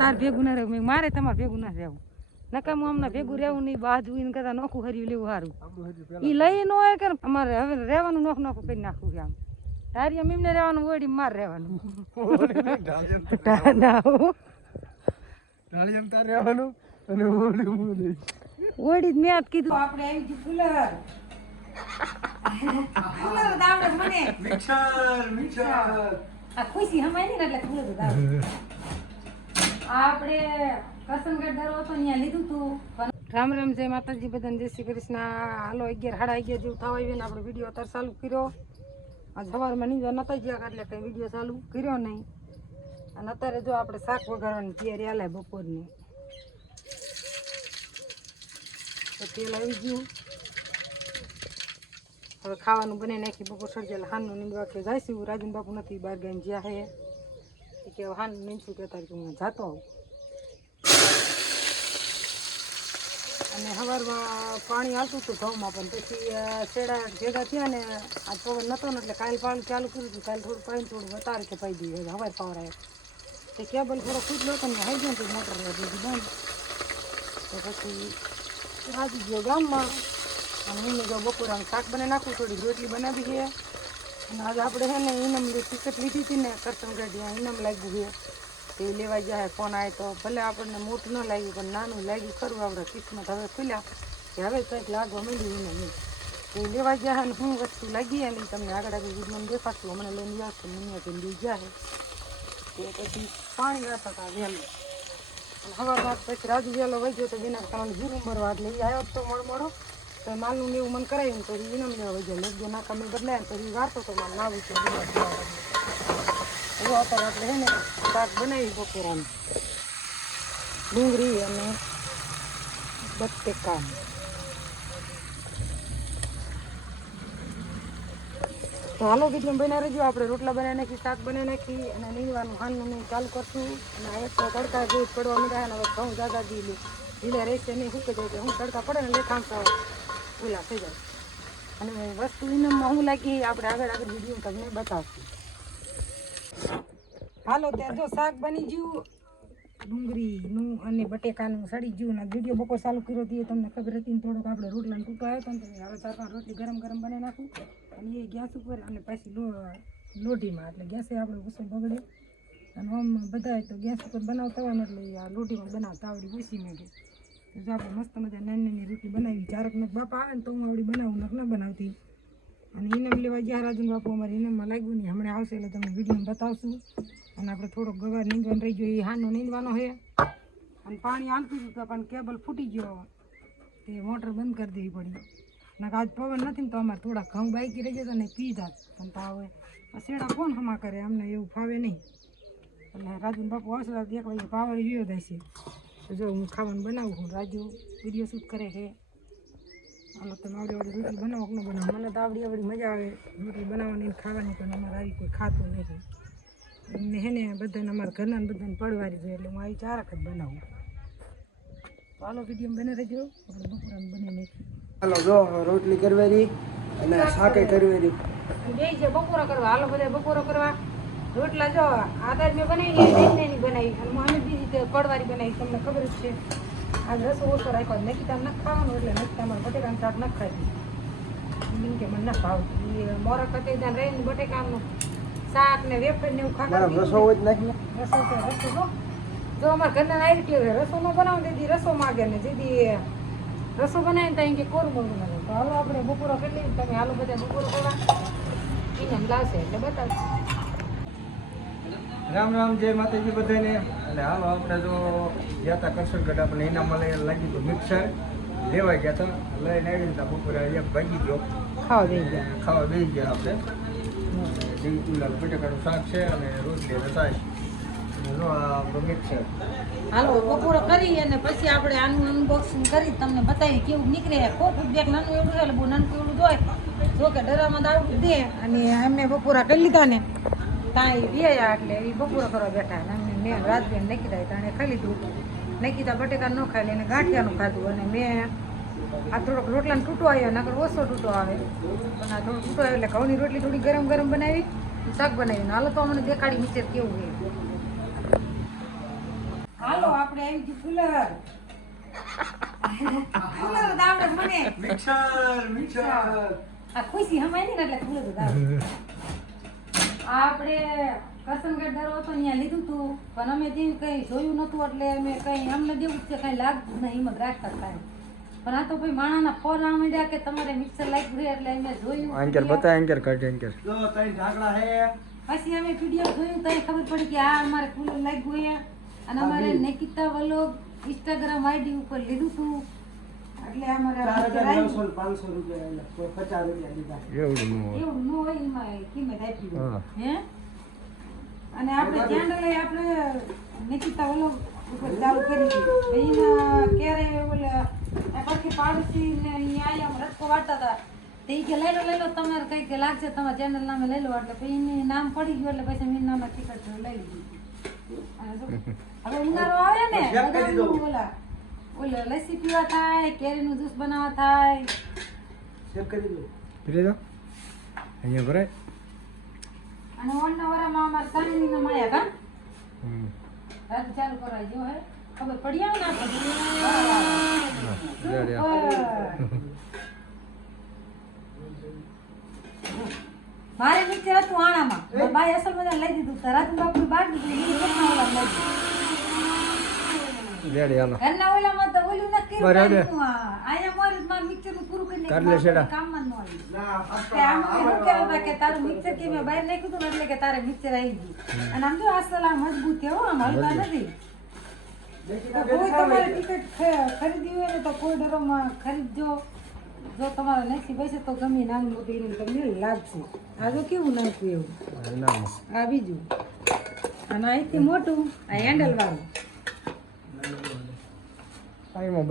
તાર ભેગું ના રહેવું મારે તમારે ભેગું ના રહેવું નકામ હમણાં ભેગું રહેવું નહીં બાજુ એને કરતા નોખું હર્યું લેવું સારું એ લઈ ન હોય કે અમારે હવે રહેવાનું નોખ નોખું કરી નાખવું છે આમ તારી એમ એમને રહેવાનું ઓડી મારે રહેવાનું ઓડી મેં જ કીધું આપણે આવી ગયું ફુલર મને ખુશી હમાય ને એટલે ફુલર આપણે કરસનગઢ દરો હતો ત્યાં લીધું હતું રામ રામ જય માતાજી બધાને જય શ્રી કૃષ્ણ હાલો 11 સાડા 11 જેવું થવા આવ્યું ને આપણે વિડીયો અત્યારે ચાલુ કર્યો આજ સવારમાં નીંદવા નતા ગયા એટલે કંઈ વિડીયો ચાલુ કર્યો નહીં અને અત્યારે જો આપણે શાક વઘારવાની તૈયારી હાલે બપોરની તો તેલ આવી ગયું હવે ખાવાનું બનાવી નાખી બપોર સળગેલા હાનનું નીંદવા કે જઈશું રાજન બાપુ નથી બહાર ગાઈને જ્યાં હે કે હાનનું નીંદશું કે તારીખ હું જાતો આવું અને સવારમાં પાણી આવતું હતું ઘઉંમાં પણ પછી શેડા ભેગા થયા ને આ પવન નહોતો ને એટલે કાલ પાણી ચાલુ કર્યું હતું કાલે થોડું પાણી થોડું વધારે કે પાઈ દીધું હવાર પાવર આવ્યો તે કેબલ થોડો ખૂટલો હતો ને હાઈ ગયો હતું મોટર દીધી બંધ તો પછી રાજી ગયો ગામમાં અને એને જો બપોરાનું શાક બનાવી નાખું થોડી રોટલી બનાવી છે અને આજે આપણે છે ને ઇનામ ટિકિટ લીધી હતી ને કરસનગઢ ઇનામ લાગ્યું છે તે લેવા જાય ફોન આવે તો ભલે આપણને મોટું ન લાગ્યું પણ નાનું લાગ્યું ખરું આપણે કિસ્મત હવે ખુલ્યા કે હવે કંઈક લાગવા માંડ્યું એને નહીં તે લેવા જાય ને શું વસ્તુ લાગી અને તમને આગળ આગળ વિજ્ઞાન દેખાડશું હમણાં લઈને આવશે મમ્મીએ તેને લઈ જાય તે પછી પાણી વાતા હતા વહેલું અને સવાર પછી રાજુ વહેલો વહી ગયો તો વિના કારણ જીરું ભરવા એટલે એ આવ્યો તો મળો તો માલનું એવું મન કરાવ્યું તો ઇનામ લેવા વહી ગયો લગ્ન નાકા મેં બદલાય તો એ વારતો તો મારે નાવું છે એવું અત્યારે આપણે છે ને શાક બનાવી બપોરાનું ડુંગળી અને બટેકા તો હાલો બીજું બનાવી રહેજો આપણે રોટલા બનાવી નાખી શાક બનાવી નાખી અને નીંદવાનું હાલનું નહીં ચાલુ કરશું અને આ એક તડકા જે પડવા માંડ્યા ને હવે ઘઉં દાદા લીલા રહેશે નહીં શું કહે કે હું તડકા પડે ને લેખામ ઓલા થઈ જાય અને વસ્તુ ઇનામમાં શું લાગી આપણે આગળ વિડીયો તમને બતાવશું હાલો ત્યાં જો શાક બની ગયું ડુંગળીનું અને બટેકાનું સડી ગયું ને વિડીયો બપોર ચાલુ કર્યો હતી તમને ખબર હતી ને થોડોક આપણે રોટલાનો ટૂંકો આવ્યો હતો ને હવે 4-5 રોટલી ગરમ બનાવી નાખું અને એ ગેસ ઉપર અને પછી લોઢીમાં એટલે ગેસે આપણે ગુસ્સો બગડે અને આમ બધાય તો ગેસ ઉપર બનાવતા હોય ને એટલે આ લોઢીમાં બનાવતા આવડી ઓછી મેં જો આપણે મસ્ત મજા નાની રોટલી બનાવી ચારક ને બાપા આવે ને તો હું આવડી બનાવું ન બનાવતી અને ઇનામ લેવા ગયા રાજન બાપુ અમારે ઇનામમાં લાગ્યું નહીં હમણાં આવશે એટલે તમને વિડીયો બતાવશું અને આપણે થોડોક ગવાર નીંદવાનો રહી ગયો એ હાનો નીંદવાનો છે અને પાણી હાલતું હતું તો પણ કેબલ ફૂટી ગયો તે મોટર બંધ કરી દેવી પડી ના આજ પવન નથી ને તો અમારે થોડા ઘઉં બાઈકી રહી જતા ને પીધા પણ તો હવે શેડા કોણ હમા કરે અમને એવું ફાવે નહીં એટલે રાજુ બાપુ આવશે 1 વાગે પાવર ગયો થાય છે તો જો હું ખાવાનું બનાવું છું રાજુ વિડીયો શૂટ કરે છે હાલો તમે આવડી રોટલી બનાવો કે ન બનાવો મને તો આવડી મજા આવે રોટલી બનાવવાની ખાવાની પણ અમારે આવી કોઈ ખાતું નથી એમને હે ને બધાને અમારા ઘરના બધાને પડવારી જોઈએ એટલે હું આવી ચારક જ બનાવું હાલો વિડીયો બને રહેજો આપણે બપોરાનું બની નાખી હાલો જો રોટલી કરવેરી અને શાકે કરવેરી બે જે બપોરા કરવા હાલો બધા બપોરો કરવા રોટલા જો આધાર મેં બનાવી નહીં બનાવી અને મને બીજી પડવારી બનાવી તમને ખબર જ છે આજ રસો ઓછો રાખ્યો નક્કી ન ખાવાનું એટલે નક્કી અમારે બટેકાનું શાક ન ખાઈ કે મને ન ભાવતું એ મોરક હતી ત્યાં રહીને બટેકાનું શાક ને વેફર ને એવું ખાતા રસો જ નાખી રસો તો રસો જો અમારા ઘરના આવી રીતે રસો ન બનાવું તેથી રસો માગે ને જેથી રસો બનાવીને ત્યાં કે કોરું બનાવે તો હાલો આપણે બપોરો કરી લઈએ તમે હાલો બધા બપોરો કરવા ઇનામ લાવશે એટલે બતાવશે રામ રામ જય માતાજી બધાને એટલે હાલો આપણે જો ગયા હતા કરસનગઢ આપણે ઇનામમાં લઈને લાગી હતું મિક્સર લેવા ગયા હતા લઈને આવી હતા બપોરે 1 વાગી ગયો ખાવા બેસી ગયા આપણે જેવી ચૂલા બટેકાનું શાક છે અને રોટલી રસાય જો આ આપણું મિક્સર હાલો બપોરો કરી અને પછી આપણે આનું અનબોક્સિંગ કરી તમને બતાવી કેવું નીકળે ખોટું બેગ નાનું એવડું એટલે બહુ નાનું એવડું હોય જો કે ડરામાં દાવડું દે અને અમે બપોરા કરી લીધા ને ત્યાં વ્યાયા એટલે એ બપોરા કરવા બેઠા અને મેં રાજબેન નાખી દીધા તાણે ખાઈ લીધું નાખી દીધા બટેકા ન ખાઈ અને ગાંઠિયાનું ખાધું અને મેં આ થોડોક રોટલાનો તૂટો આવ્યો નકર ઓછો તૂટો આવે પણ આ થોડો તૂટો આવે એટલે ઘઉંની રોટલી થોડી ગરમ બનાવી શાક બનાવીને હાલો તો અમને દેખાડી મિક્સર કેવું હોય આપણે આવી ગયું કુલર કુલર દાવડે મને મિક્સર આ ખુશી હમાય ને એટલે કુલર દાવડે આપણે કરસનગઢ દરો હતો ત્યાં લીધું હતું પણ અમે જેમ કંઈ જોયું નહોતું એટલે અમે કંઈ અમને જેવું છે કંઈ લાગતું નહીં હિંમત રાખતા થાય પણ આ તો ભાઈ માણાના ફોન આ માંડ્યા કે તમારે મિક્સર લાગ્યું છે એટલે અમે જોયું એન્કર બતા એન્કર કટ એન્કર જો તઈ ઢાકડા હે પછી અમે વિડીયો જોયું તો ખબર પડી કે આ અમારે કુલર લાગ્યું છે અને અમારે નિકિતા વલોગ ઇન્સ્ટાગ્રામ આઈડી ઉપર લીધું હતું એટલે અમારે 500 રૂપિયા કોઈ 50 રૂપિયા દીધા એવું એવું ન હોય એમાં કિંમત આપી દો હે અને આપણે ચેનલ આપણે નિકિતા વલોગ ઉપર ચાલુ કરી દીધી એના ક્યારે ઓલે પછી પાડોશી ને અહીંયા આયા રસ્કો વાળતા હતા તે કે લઈ લો તમારે કઈ કે લાગશે તમારા ચેનલ નામે લઈ લો એટલે પછી એનું નામ પડી ગયું એટલે પછી મેં નામે ટિકિટ લઈ લીધી હવે ઉનાળો આવે ને ઓલા ઓલા લસ્સી પીવા થાય કેરીનું જ્યુસ બનાવવા થાય સેવ કરી દો પીરે દો અહીંયા ભરાય અને ઓળના વરામાં અમારે સાંજની માયા કા રાત ચાલુ કરાય જો હે ખબર પડી આવે ને મારે નીચે હતું આણામાં બાઈ અસલ મજા લઈ દીધું તો રાત બાપુ બાર દીધું લઈ રેડી હાલો ઘરના ઓલામાં તો ઓલું નક્કી કર્યું આયા મોરી માર મિક્સર નું પૂરું કરીને કાઢ લે શેડા. કામમાં ન આવી કે આમાં એવું કહેતા કે તારું મિક્સર કે મેં બહાર નાખ્યું હતું ને એટલે કે તારે મિક્સર આવી ગયું અને આમ જો અસલ આ મજબૂત છે હો આમ હલકા નથી તો કોઈ તમારે ટિકિટ ખરીદી હોય ને તો કોઈ ડરોમાં ખરીદજો જો તમારે નસીબ હશે તો ગમે નાનું મોટી તમને લાગશે આ જો કેવું નાખ્યું એવું આ બીજું અને અહીંથી મોટું આ હેન્ડલ વાળું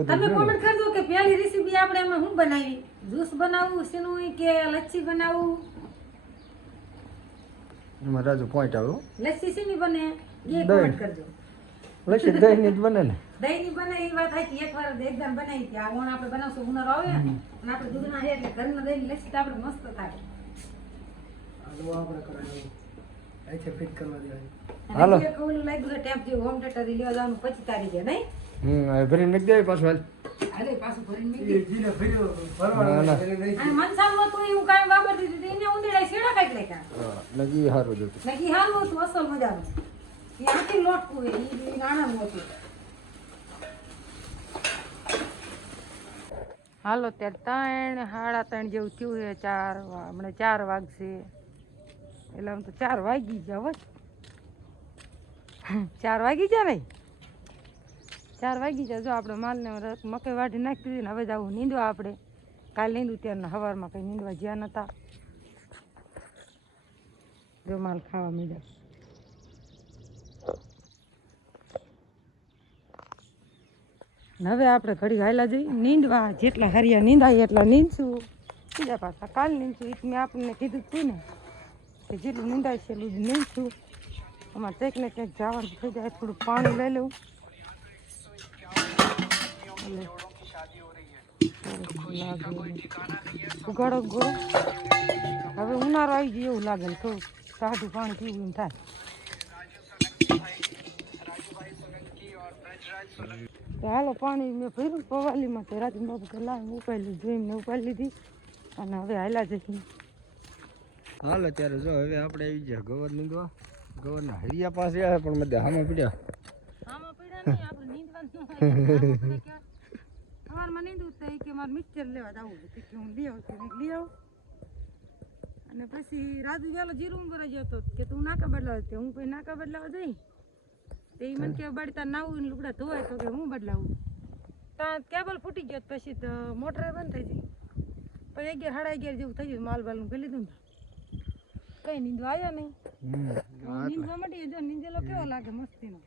તમે કોમેન્ટ કરજો કે પહેલી રેસીપી આપણે એમાં શું બનાવી જ્યુસ બનાવવું સીનું કે લચ્છી બનાવવું એમાં રાજુ પોઈન્ટ આવ્યો લચ્છી સીની બને એ કોમેન્ટ કરજો લચ્છી દહીં ની જ બને ને દહીંની બને એ વાત હતી એકવાર એકદમ બનાવી હતી આ ઓણ આપણે બનાવશું ઉનાળો આવે અને આપણે દૂધના હે એટલે ઘરના દહીં લચ્છી તો આપણે મસ્ત થાય આલો આપણે કરાવી આઈ ફિટ કરવા દેવાય હાલો. અને એક ઓલું લાગ્યું છે ટેપ જેવું હોમ થિયેટર લેવા જવાનું 25 તારીખે નહીં હવે ભરીને મૂકી દે પાછું હાલ અરે પાછું ભરીને મૂકી જીને ફેર્યો ના, ફરવાનો ના. એટલે નહીં અને મનસામાં તો એવું કાંઈ વાપરતી હતી એને ઉંદેડા શેડા કાઢી નાખ્યા નજી સારું જ હતું નક્કી હાલવું હતું અસલ મજાનું એ આથી લોટકું હોય એ નાણાનું હતું હાલો ત્યારે 3:30 જેવું થયું છે 4 વાગશે એટલે આમ તો 4 વાગી ગયા હવે 4 વાગી ગયા નહીં 4 વાગી જાય જો આપણે માલને મકઈ વાઢી નાખી દીધી ને હવે જવું નીંદવા આપણે કાલે નીંદું ત્યારના સવારમાં કંઈ નીંદવા જ્યાં નતા જો માલ ખાવા મીડ્યા હવે આપણે ઘડી હાલ્યા જઈએ નીંદવા જેટલા હરિયા નીંદાય એટલા નીંદશું બીજા પાછા કાલ નીંદશું એ મેં આપણને કીધું હતું ને કે જેટલું નીંદાય છે એટલું નીંદશું અમારે ક્યાંક ને ક્યાંક જવાનું થઈ જાય થોડું પાણી લઈ લઉં ઉગાડો ગોળો હવે ઉનાળો આવી ગયો એવું લાગે ને થોડું સાદું પાણી પીવું એમ થાય તો હાલો પાણી મેં ભર્યું પવાલીમાં તો રાતે બાબુ કે લાવીને ઉપાડી જોઈને ઉપાડી લીધી અને હવે હાલ્યા જશે હાલો ત્યારે જો હવે આપણે આવી ગયા ગવર નીંદવા ગવરના હરિયા પાસે આવે પણ મધ્ય હામાં પડ્યા આમાં પડ્યા નહીં આપણે નીંદવાનું સવારમાં નીંદું તો કે મારે મિક્સર લેવા જવું હતું કે હું લઈ આવું લઈ આવું અને પછી રાજુ વહેલો જીરું ભરાઈ ગયો હતો કે તું નાકા બદલાવ તે હું પછી નાકા બદલાવા જઈ તો એ મને કે બાડી તાર નાવું ને લુગડા ધોવાય તો કે હું બદલાવું ત્યાં કેબલ ફૂટી ગયો પછી તો મોટર બંધ થઈ ગઈ પછી 11 સાડા 11 જેવું થઈ ગયું માલ બાલનું કરી લીધું ને કઈ નીંદવા આવ્યા નહીં નીંદવા માંડી જો નીંદેલો કેવો લાગે મસ્તીનો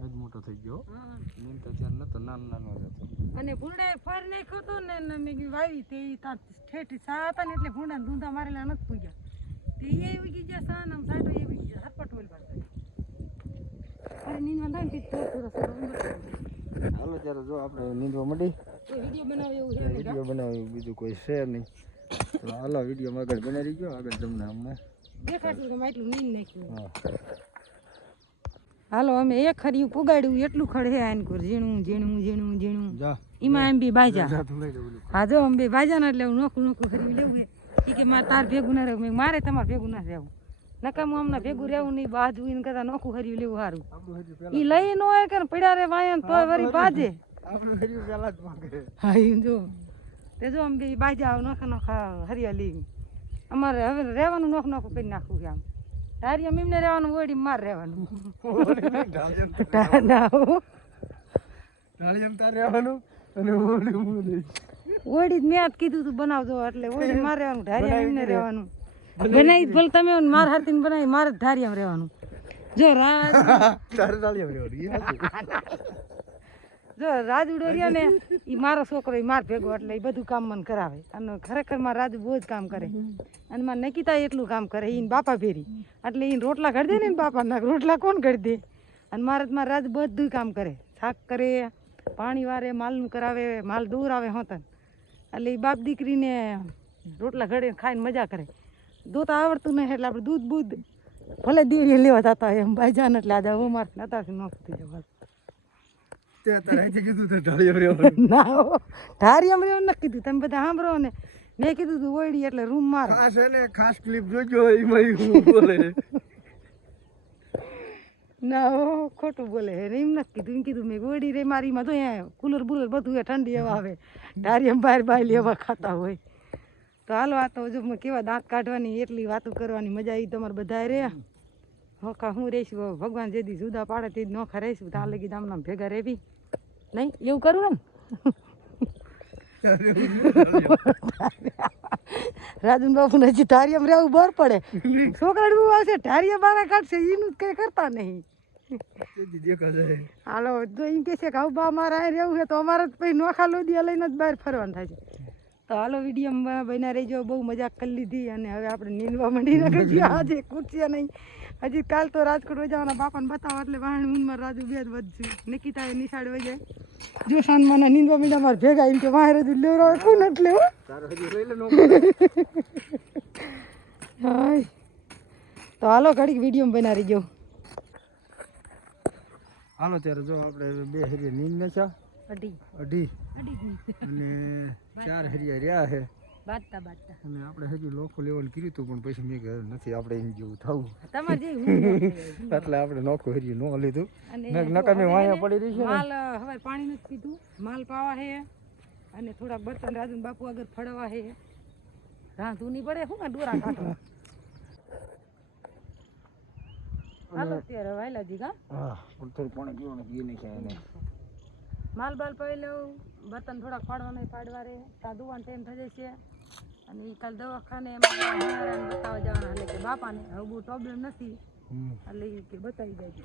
જ મોટો થઈ ગયો હા નીંદ તો ત્યારે નતો નાનો જ હતો અને ભૂંડા ફર નાખ્યો હતો ને મેં કીધું વાવી તે તાર ઠેઠી સા હતા ને એટલે ભૂંડા ધૂંધા મારેલા નથી પૂગ્યા તે એ ઉગી ગયા સા ને સાઈડો એ ઉગી ગયા હરપટ ઓલ પાસે અરે નીંદવા થાય ને થોડો હાલો ત્યારે જો આપણે નીંદવા મળી કોઈ વિડીયો બનાવે એવું છે વિડીયો બનાવ્યું બીજું કોઈ છે નહીં તો હાલો વિડીયોમાં આગળ બનાવી ગયો આગળ તમને અમને દેખાડશું કે એટલું નીંદ નાખ્યું હા હાલો અમે એક હરિયું પુગાડ્યું એટલું ખડ હે આન કોર ઝીણું ઝીણું ઝીણું ઝીણું જા એમાં એમ બી બાજા જા તું લઈ લે ઓલું. હા જો અમે બે બાજા ને એટલે હું નોખું નોખું હરિયું લેવું હે કે મારે તાર ભેગું ના રહેવું મેં કીધું મારે તમારે ભેગું ના રહેવું નકામું અમને ભેગું રહેવું નહીં બાજુ એને કરતા નોખું હરિયું લેવું સારું આપણું હજી ઈ લઈ ન હોય કે પડ્યા રે વાયન તોય વરી બાજે આપણું હજી પેલા જ માંગે. હા ઈ જો તે જો અમે બે બાજા નોખા નોખા હરિયા લઈ અમારે હવે રહેવાનું નોખ નોખું કરી નાખવું છે આમ તારી એમ એમને રહેવાનું ઓડી માર રહેવાનું ના હો. ઢાળી એમ તારે રહેવાનું અને ઓલી હું લઈ. ઓડી જ મેં જ કીધું તું બનાવજો એટલે ઓડી મારે રહેવાનું ઢારિયા એમને રહેવાનું બનાવી ભલે તમે માર હાથીને બનાવી મારે જ ઢારિયામાં રહેવાનું જો રાજ તારે ઢાળી એમ રહેવાનું. ઈ હાચું. જો રાજુ ડોરિયા ને એ મારો છોકરો એ માર ભેગો એટલે એ બધું કામ મને કરાવે અને ખરેખર મારા રાજુ બહુ જ કામ કરે અને મારા નકીતા એટલું કામ કરે એને બાપા ફેરી એટલે એને રોટલા ઘડી દે ને બાપા ના રોટલા કોણ ઘડી દે અને મારા રાજુ બધું કામ કરે શાક કરે પાણી વારે માલનું કરાવે માલ દૂર આવે હોતન એટલે એ બાપ દીકરીને રોટલા ઘડે ખાઈને મજા કરે દોતા આવડતું નહીં એટલે આપણે દૂધ બૂધ ભલે દેરી લેવા જતા એમ ભાઈજાન એટલે આજે હું મારે નતાથી નોખતી જવા તે તારે હજી કીધું તો ઢાળી એમ રહેવાનું. ના હો ધારી એમ રેવું નથી કીધું તમે બધા સાંભળો ને મેં કીધું તું ઓયડી એટલે રૂમ મારો ખાસ એને ખાસ ક્લિપ જોજો એમાં ઈ હું બોલે. ના હો ખોટું બોલે હે એમ નથી કીધું એમ કીધું મેં ઓયડી રે મારીમાં તો અહીંયા કુલર બુલર બધું હે ઠંડી હવા આવે ધારી એમ બહાર બહાર લેવા ખાતા હોય તો હાલો આ તો જો મેં કેવા દાંત કાઢવાની એટલી વાતો કરવાની મજા આવી તમારે બધા રે હોકા હું રહીશું હવે ભગવાન જે દી જુદા પાડે તે નોખા રહીશું ત્યાં લગી દામના ભેગા રહેવી નહીં એવું કરું એમ રાજુ બાપુ ને હજી ધારિયામાં રહેવું બર પડે છોકરા બહુ આવશે ધારિયા બારા કાઢશે એનું કઈ કરતા નહીં તેથી દેખાશે. હાલો જો એમ કે છે કે આવું બા મારે અહીં રહેવું છે તો અમારે જ પછી નોખા લોદિયા લઈને જ બહાર ફરવાનું થાય છે તો હાલો વિડીયોમાં બના રહીજો બહુ મજાક કરી લીધી અને હવે આપણે નીંદવા માંડીને હજી આજે કૂદશે નહીં હજી કાલ તો રાજકોટ વજાવાના બાપાને બતાવો એટલે વાહણ ઊનમાં રાજુ બે જ વધશું નિકિતા એ નિશાળ વજે જો સાનમાં નીંદવા મીંડા મારે ભેગા એમ કે વાહ રાજુ લેવરો કોણ એટલે હો તારે હજી લઈ લે નો. હાય તો હાલો ઘડીક વિડીયો બના રહીજો હાલો ત્યારે જો આપણે બે હરિયા નીંદ નાખ્યા અઢી અઢી અને 4 હરિયા રહ્યા છે બાટતા બાટતા અને આપણે હજી લોખો લેવલ કર્યું હતું પણ પછી મેં કીધું નથી આપણે એમ જેવું થવું તમારે જે એટલે આપણે નોખું હરિયું ન લીધું. અને મેં નકામી વાયા પડી રહી છે ને. માલ હવે પાણી નથી પીધું માલ પાવા હે અને થોડાક બર્તન રાજુ બાપુ આગળ ફળવા હે રાંધવું નહીં પડે શું ડોરા કાઢો હાલો ત્યારે વાયલાજી કા હા પણ થોડું પાણી પીવાનું પીએ નહીં ખાય એને. માલ બાલ પાઈ લઉં બર્તન થોડાક પાડવા પાડવા રે ત્યાં દુવાન ટાઈમ થઈ જશે અને એ કાલ દવાખાને એમાં બતાવવા જવાના એટલે કે બાપાને હવે બહુ પ્રોબ્લેમ નથી એટલે એ કે બતાવી જાય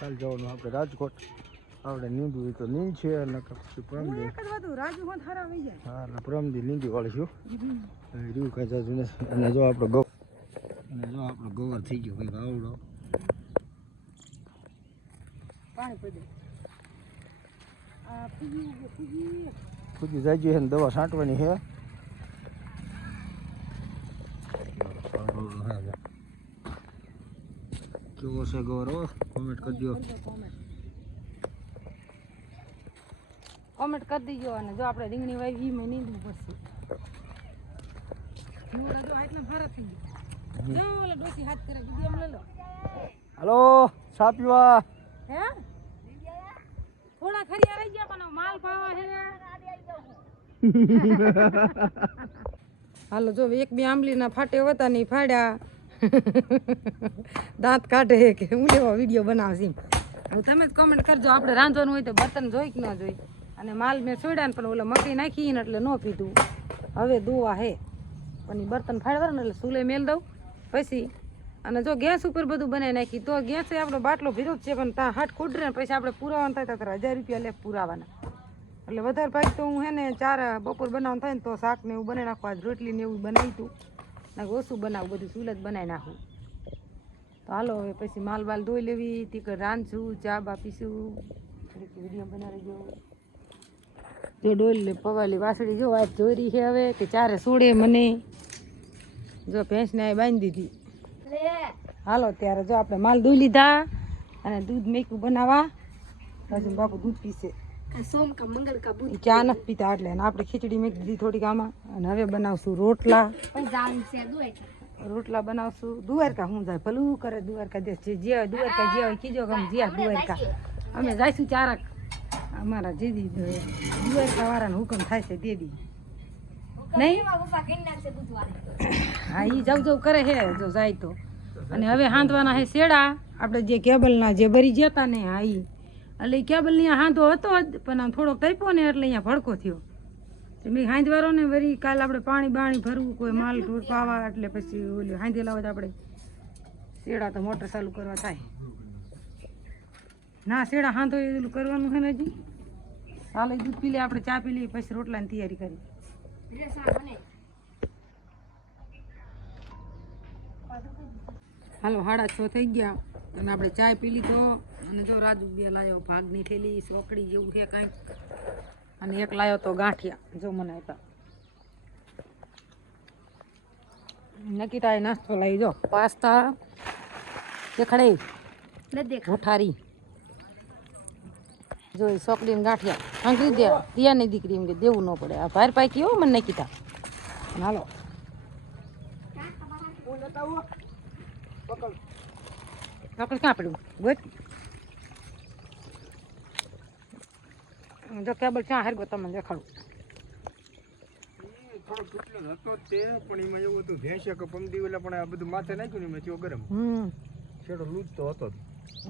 કાલ જવાનું આપણે રાજકોટ આપણે નીંદવું હોય તો નીંદ છે અને પછી હું પ્રમદી એક જ વાતું રાજુ હોત હારા આવી જાય હા એટલે પ્રમદી નીંદી વાળીશું રહ્યું કાંઈ જાજુ નથી. અને જો આપણો ગોવાર થઈ ગયો કંઈક આવડો પાણી પડી આ ફૂગી ખુદી જાય છે ને દવા છાંટવાની છે. કેવો છે ગોર કોમેન્ટ કરજો. કોમેન્ટ કરી દીજો અને જો આપણે રીંગણી વાવી એમાં નીંદવું પડશે મૂળા જો આટલા ભરત થઈ ગયું જો ઓલા ડોસી હાથ કરે કીધી એમ લઈ લો હાલો ચા પીવા હે થોડા ખરિયા રહી ગયા પણ માલ પાવા હે હાલો જો એક બે આંબલીના ફાટે હતા નહીં ફાડ્યા દાંત કાઢે કે હું લેવા વિડીયો બનાવશી હવે તમે જ કોમેન્ટ કરજો આપણે રાંધવાનું હોય તો બર્તન જોઈ કે ન જોઈ અને માલ મેં છોડ્યા ને પણ ઓલા મકઈ નાખીને એટલે ન પીધું હવે દોવા હે પણ એ બર્તન ફાડવા ને એટલે સુલે મેલ દઉં પછી અને જો ગેસ ઉપર બધું બનાવી નાખી તો ગેસે આપણો બાટલો ભીરો જ છે પણ ત્યાં હાટ કુડરે ને પછી આપણે પુરાવાનું થાય તો 1000 રૂપિયા લે પુરાવાના એટલે વધારે પાક તો હું હે ને 4 બપોર બનાવવાનું થાય ને તો શાક ને એવું બનાવી નાખવા રોટલી ને એવું બનાવી તું ને ઓછું બનાવું બધું ચૂલે જ બનાવી નાખું તો હાલો હવે પછી માલ બાલ ધોઈ લેવી તીકર રાંધશું ચા બા પીશું થોડીક વિડીયો બનાવી ગયો જો ડોલ પવાલી વાસળી જો વાત જોઈ રહી છે હવે કે ચારે સોડે મને જો ભેંસને બાંધી દીધી હાલો ત્યારે જો આપણે માલ ધોઈ લીધા અને દૂધ મેકું બનાવવા રાજુ બાપુ દૂધ પીશે સોમ કા મંગળ કા બુધ ઈ ચા નથી પીતા એટલે અને આપણે ખીચડી મેકી દીધી થોડીક આમાં અને હવે બનાવશું રોટલા જામ છે દુએ રોટલા બનાવશું દ્વારકા હું જાય ભલું કરે દ્વારકા દેશ જે દ્વારકા જે હોય કીજો કે અમે જ્યાં દ્વારકા અમે જઈશું ચારક અમારા જેદી દ્વારકા વાળાનો હુકમ થાય છે દેદી નહીં પપ્પા કઈ નાખશે બુધવારે હા એ જવ કરે હે જો જાય તો અને હવે હાંધવાના હે શેડા આપણે જે કેબલના જે ભરી જતા ને હા ઈ એટલે કેબલની હાંધો હતો જ પણ આમ થોડોક તપ્યો ને એટલે અહીંયા ભડકો થયો તો મેં હાંધવારો ને વળી કાલ આપણે પાણી બાણી ભરવું કોઈ માલ ઢોર પાવા એટલે પછી ઓલું હાંધેલા હોય તો આપણે શેડા તો મોટર ચાલુ કરવા થાય ના શેડા હાંધો એટલું કરવાનું છે ને હજી ચાલો દૂધ પી લે આપણે ચા પી લઈએ પછી રોટલાની તૈયારી કરી હાલો 6:30 થઈ ગયા અને આપણે ચા પી લીધો અને જો રાજુ બે લાવ્યો ભાગની થેલી સોકડી જેવું છે કાંઈક અને એક લાવ્યો તો ગાંઠિયા જો મને આપ્યા નકીતાએ નાસ્તો લાવી જો પાસ્તા દેખાડે ભૂઠારી જો એ સોકડી ને ગાંઠિયા આંગળી દે તિયાની દીકરી એમ કે દેવું ન પડે આ ભાર પાકી હો મને નકીતા હાલો આપણે ક્યાં પડ્યું ગોત જો કેબલ ક્યાં હાર ગયો તમને દેખાડું થોડો તૂટેલો હતો તે પણ એમાં એવું હતું ભેંસે કે પમદી એટલે પણ આ બધું માથે નાખ્યું ને એમાં થયો ગરમ છેડો લૂજ તો હતો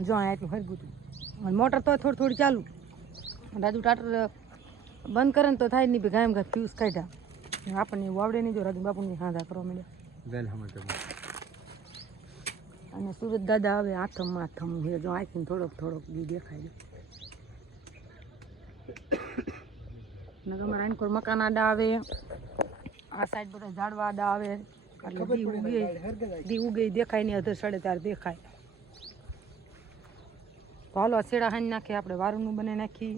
જો આ એટલું હરગું હતું અને મોટર તો થોડી ચાલુ રાજુ ટાટર બંધ કરે ને તો થાય નહીં ગાયમ ઘા ફ્યુઝ કાઢ્યા આપણને એવું આવડે નહીં જો રાજુ બાપુની હાંધા કરવા માંડ્યા અને સુરત દાદા હવે આથમ હે જો આખીને થોડોક દી દેખાય ને તમારા આનકોર મકાન આડા આવે આ સાઈડ બધા ઝાડવા આડા આવે એટલે દી ઉગે દેખાય નહીં અધર સડે ત્યારે દેખાય તો હાલો શેડા હાંજ નાખીએ આપણે વારુંનું બનાવી નાખી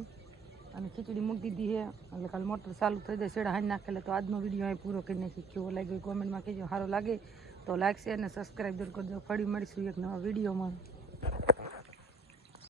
અને ખીચડી મૂકી દીધી છે એટલે કાલે મોટર ચાલુ થઈ જાય શેડા હાંજ નાખે એટલે તો આજનો વિડીયો અહીં પૂરો કરી નાખી કેવો લાગ્યો કોમેન્ટમાં કહેજો સારો લાગે તો લાઈક શેર અને સબસ્ક્રાઈબ જરૂર કરજો ફરી મળીશું એક નવા વિડીયોમાં